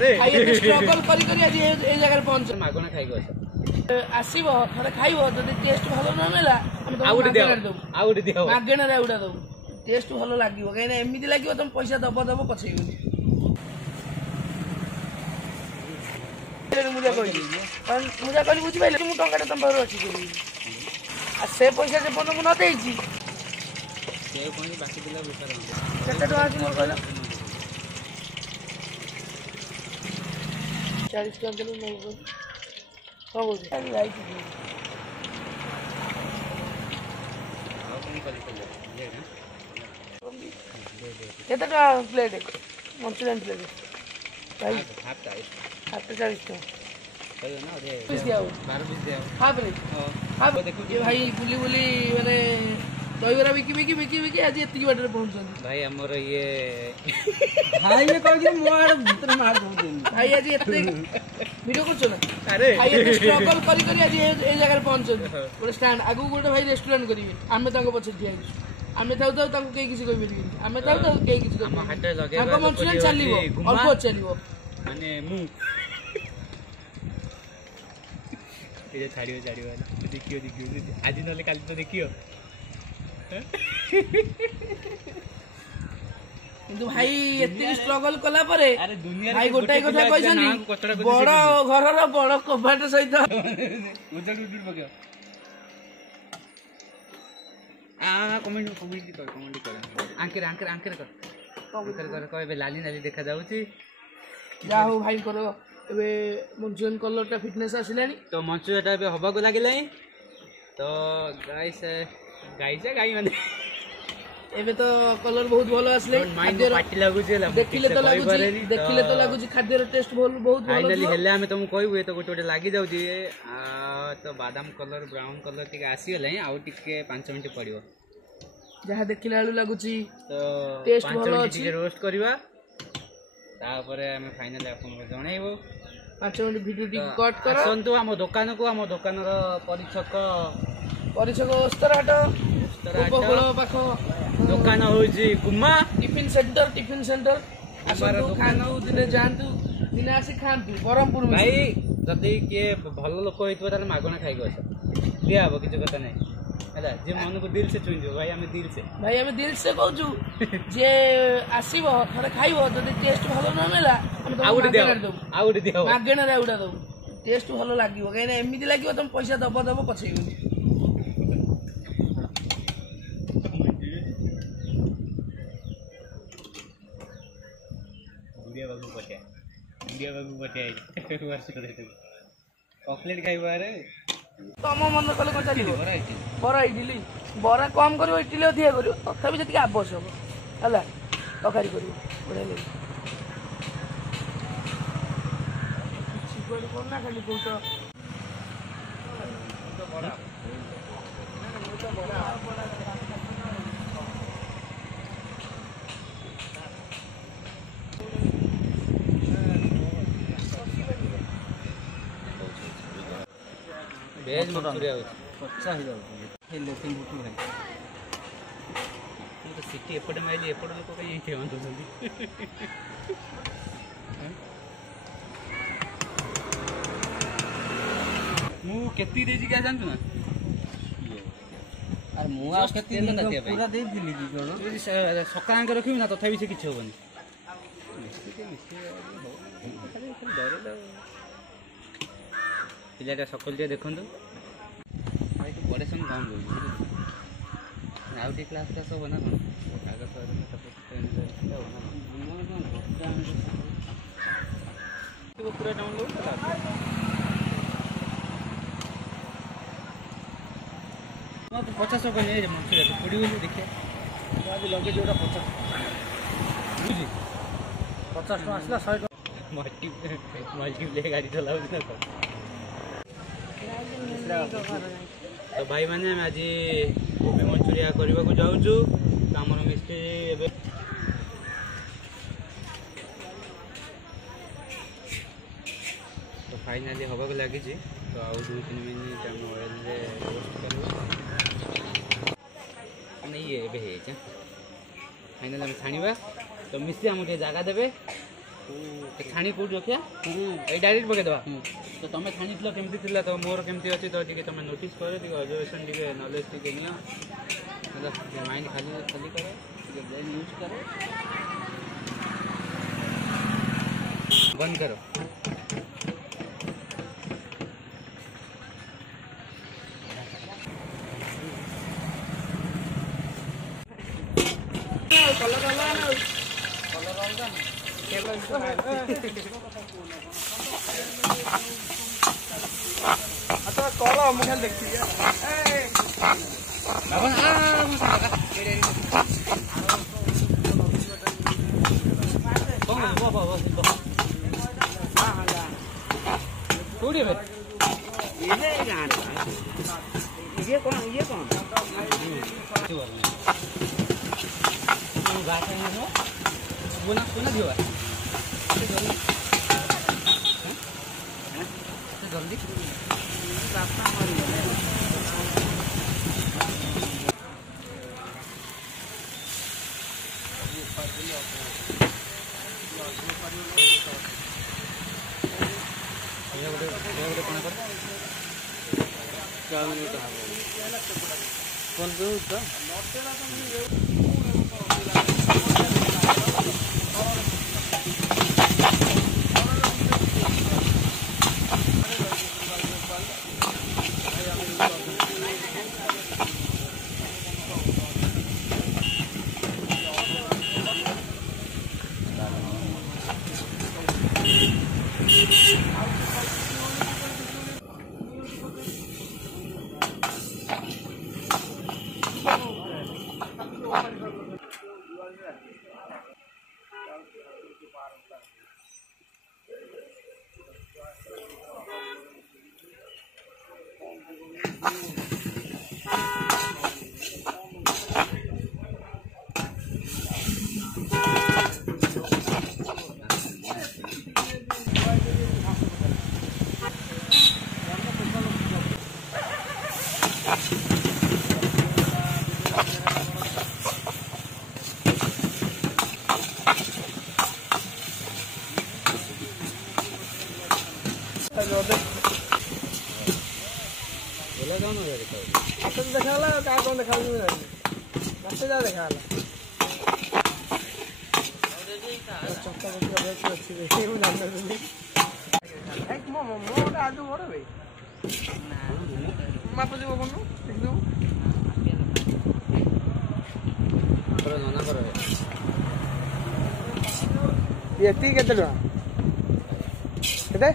struggle करी करी आज ए जगह पहुंच मागणा खाई आसब थे खाइब जब टेस्ट भल न मिला मागणार आउटा दू टेस्ट भल लगे कहीं एमती लगे तुम पैसा दब दब पछेबनी मुझे कहली बुझिपारे मुझे टाटा तुम पाखे अच्छी से पैसा से पर्यटन मुझे नदेची केते टका अच्छी मोर कहल 40 टका देलु नहीं बोल कौन बोल आई केते टका प्लेट मंचूरियन प्लेट भाई हाफ 40 टका भाई बुली बुली माने दहीबरा बिकी बिकी बिकी बिकी आज एति बाटर पहुंचन भाई हमर ये भाई ये कह कि मोर भीतर मार दो भाई आज एति वीडियो कर चला अरे भाई ये स्ट्रगल करी करी आज ए जगह पहुंचन गोटे स्टैंड आगु गोटे भाई रेस्टोरेंट करिवे आमे तांको पछे ठिया आमे थाउ थाउ तांको के किसी कोइ बेली आमे थाउ थाउ के किसी हम हाटे लगे तांको मंचूरियन चलिबो अल्प चलिबो माने मु ये छाड़ियो छाड़ियो देखियो देखियो आज नले काल तो देखियो কিন্তু ভাই এত স্ট্রাগল কলা পরে ভাই গোটাই কথা কইছনি বড় ঘরর বড় কবাট সহিত উজল উডুর বগিয়া কমেন্ট কর আঙ্কের আঙ্কের আঙ্কের কর আঙ্কের কর কবে লালি লালি দেখা যাଉଛି যা হো ভাই করো এবে মঞ্চুরিয়ান কলরটা ফিটনেস আসিলানি তো মঞ্চুরিয়ানটা এবে হবাকো লাগিলাই তো গাইস गाई माने एबे तो कलर बहुत भलो आसले खाद्य पार्टी लागु जे देखिले तो लागु जी खाद्य टेस्ट बहुत भलो फाइनली हेले हमें तुम कहबे तो गोटे गोटे लागि जाउ जी तो बादाम कलर ब्राउन कलर टिके आसी गेलै आ टिके 5 मिनिट पड़ियो जहा देखिले आलू लागु छी तो टेस्ट भलो अछि रोस्ट करबा तापरे हमें फाइनली आपन जणाइबो 5 मिनिट वीडियो टिक कट करो संतु हम दुकान रो परिचय ओस्तराट उपकूल पाख दुकान होजी कुमा टिफिन सेंटर आसर दुकान दिने जानतु दिने आसी खांतु बरहमपुर भाई जदि के भल लोक होइतो ताले मागणा खाइ गछ दिया हो किछ कथा नै हला जे मन को दिल से चुइजो भाई हमें दिल से कहजु जे आसीबो थरे खाइबो जदि टेस्ट भलो न मिला आउट दियो मागणा आउटा दो टेस्ट भलो लागिवो कहीं एमिति लागिवो तुम पैसा दब दब पछेबनी इंडिया बाबू पटे चॉकलेट खाइबा रे तम मन कले को चली बरा इडली बरा कम करियो इडली अधिक करियो तथापि जति आवश्यक हला तकारी करियो बढे ले चिकन कोन ना खाली कोट तो बड़ा वेज मंचूरियन 50 हो हे लेकिन बुटू है तो सिटी एपटे माइली एपटे लोक कई खेवन दोसंदी मु केती देजी क्या जानत ना अरे मु आ केती न दे पूरा दे दिली जी कोन सकाळ के रखिबी ना तथापि से किछ होबनी पिलाटा सकल जे देखंतु भाई तो बड़े संग गाउन बोल आउटी क्लास का सब बना कोन कागज पर में सब ट्रेन करता बना तो पूरा डाउनलोड करा मैं तो 50 टका ले जे मंचूरिया तो पड़ी बोली देखिए आज लगे जोड़ा 50 बुझी 50 टका आसला 100 टका मल्टी गाड़ी चलाउ ना तो भाई मैंने आज गोभी मंचूरिया करने को जाऊँ तो आम मिस्त्री तो फाइनाली हवा लगी तो आउ 2-3 मिनट आम ऑयल रोस्ट कर ये फाइनाली आम छाणा तो मिस्त्री आम जगह देवे छाणी कौट रखिया ये डायरेक्ट पकई दबा तो तुम छाणी केमती थिला तो मोर केमती अच्छी तो टिके तुम नोटिस कर ऑब्जर्वेशन टिके नॉलेज टिके नियो माइंड खाली खाली करो ब्रेन यूज करो बंद करो कलर कल मुझे देखी ये कौन पुनः दिवा जल्दी देखा कौन देखा मत जा देखा ये केते